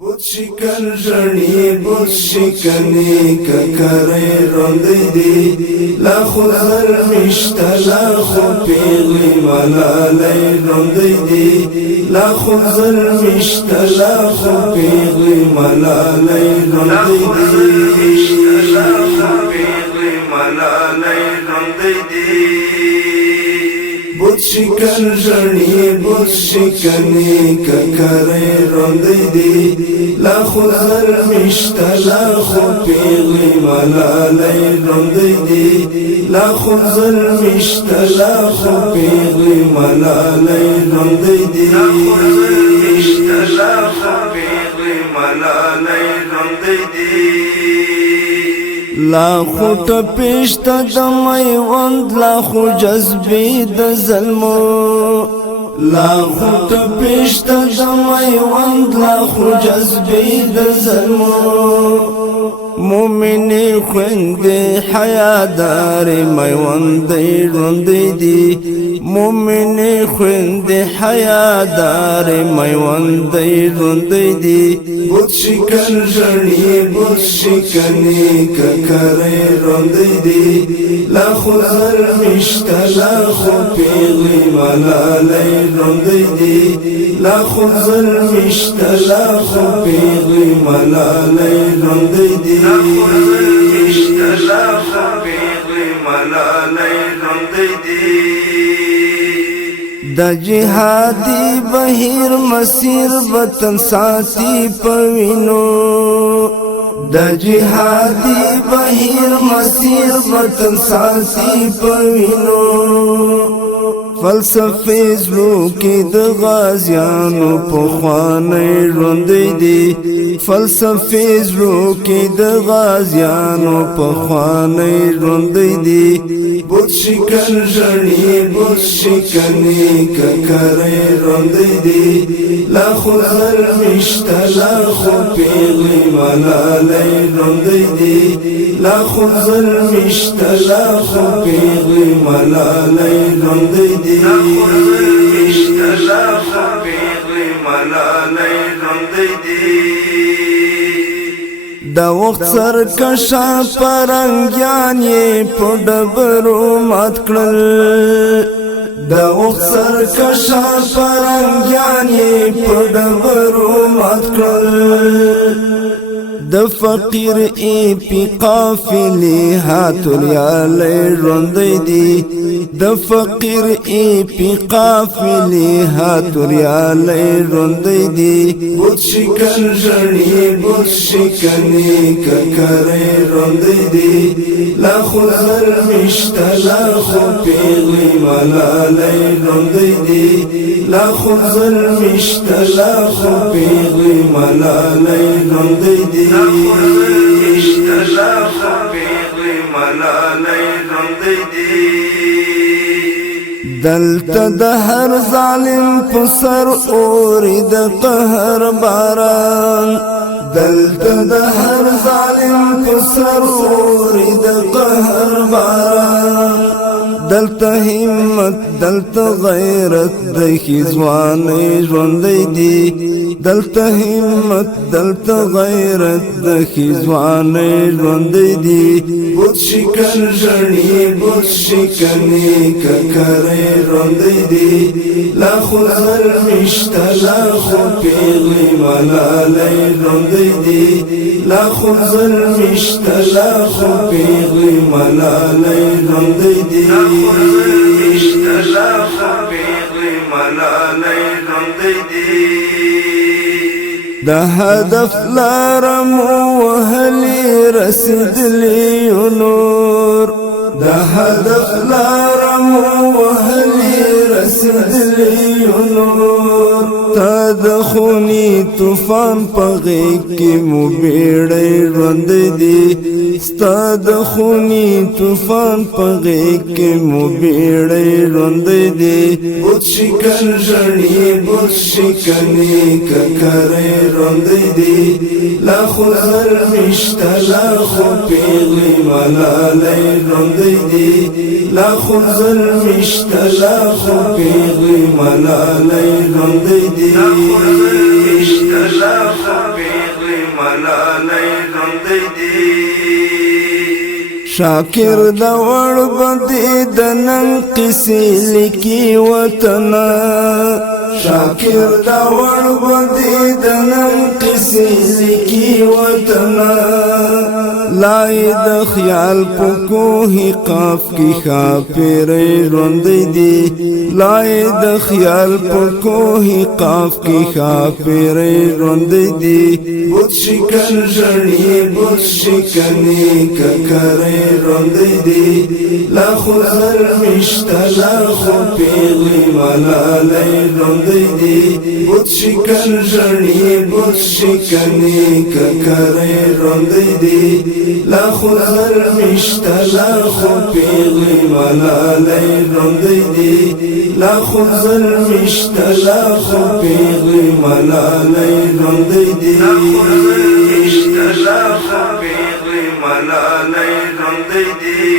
بوت شکن جړی بوت شکنی ککری روندی دی لا خود ظلمشت لا خود پیغلی ملالی روندی دی لا خود ظلمشت لا خود پیغلی ملالی روندی دی لا خود پیغلی ملالی روندی دی بوت شکن جړی بوت شکنی ککری روندی دی لا خود ظلمشت لا خود پیغلی ملالی روندی دی لا خود ظلمشت لا خود پیغلی ملالی روندی دی لا خود ظلمشت لا خود پیغلی ملالی روندی دی لا خود پیشت دمای وند لا خود جذبی د ظلمو لا خود پیشت دمای وند لا خود جذبی د ظلمو مومنی خوند حیادار میوند روندی دی مومنی خوند حیادار میوند روندی دی بوت شکن جړی بوت شکنی ککری روندی دی لا خود ظلمشت لا خود پیغلی ملالی روندی دی لا خود ظلمشت لا خود پیغلی ملالی روندی دی لا خود ظلمشت لا خود پیغلی ملالی روندی دی دا جهادی بهیر مسیر وطن ساتي پوینو دا جهادی بهیر مسیر وطن ساتي پوینو فلسفه زلو کی د غازیانو په خوانې روندې دي فلسفه زلو کی د غازیانو په خوانې روندې دي بوت شکن جړی بوت شکنی ککری روندې دي لا خود ظلمشت لا خود پیغلی ملالی روندې دي لا خود ظلمشت لا خود پیغلی ملالی روندې دي لا خود ظلمشت لا خود پیغلی ملالی روندې دي دا وخت سرکشا پرنګیان یې په ډبرو مات کړل دا وخت سرکشا پرنګیان یې په ډبرو مات کړل د فقیر ای پی قافلی هاتوریالی روندی دی د فقیر ای پی قافلی هاتوریالی روندی دی بوت شکن جړی بوت شکنی ککری روندی دی لا خود ظلمشت لا خود پیغلی ملالی روندی دی لا خود ظلمشت لا خود پیغلی ملالی روندی دی لا خود ظلمشت لا خود پیغلی ملالی روندی دی دلته د هر ظالم په سر اوري د قهر باران دلته د هر ظالم په سر اوري د قهر باران دلته همت دلته غیرت د خزوانې ژوندې دي دلته همت دلته غیرت د خزوانې ژوندې دي بوت شکن جړی بوت شکنی ککری روندې دي لا خود ظلمشت لا خود پیغلی ملالی روندې دي لا خود ظلمشت لا خود پیغلی ملالی روندې دي لا خود ظلمشت لا خود پیغلی ملالی روندې دي د هدف لارم وهلی رسیدلی نور د هدف لارم وهلی رسیدلی نور تا د خونی طوفان پغې کې مو بیړې روندې دي ستا د خونی طوفان پغې کې مو بیړې روندې دي بوت شکن جړی بوت شکنی ککری روندې دي لا خود ظلمشت لا خود پیغلی ملالی روندې دي لا خود ظلمشت لا خود پیغلی ملالی روندې دي لا اشتلاف پیغلی ملالی روندی دی شاکر دا وړ باندې د نن قصې لیکي وطن شاکر دا وړ باندې د نن قصې لیکي وطن لای د خیال پکوه قاف کی خاپری روندې دی لای د خیال پکوه قاف کی خاپری روندې دی بوت شکن جړی بوت شکنی ککرې روندې دی لا خزر مشتا لا خو پیغلی ملالی روندې دی بوت شکن جړی بوت شکنی ککرې روندې دی لا خزر مشتا لا خو پیغلی ملالی روندې دی لا خزر مشتا لا خو پیغلی ملالی روندې دی لا خزر مشتا لا خو پیغلی ملالی روندې دی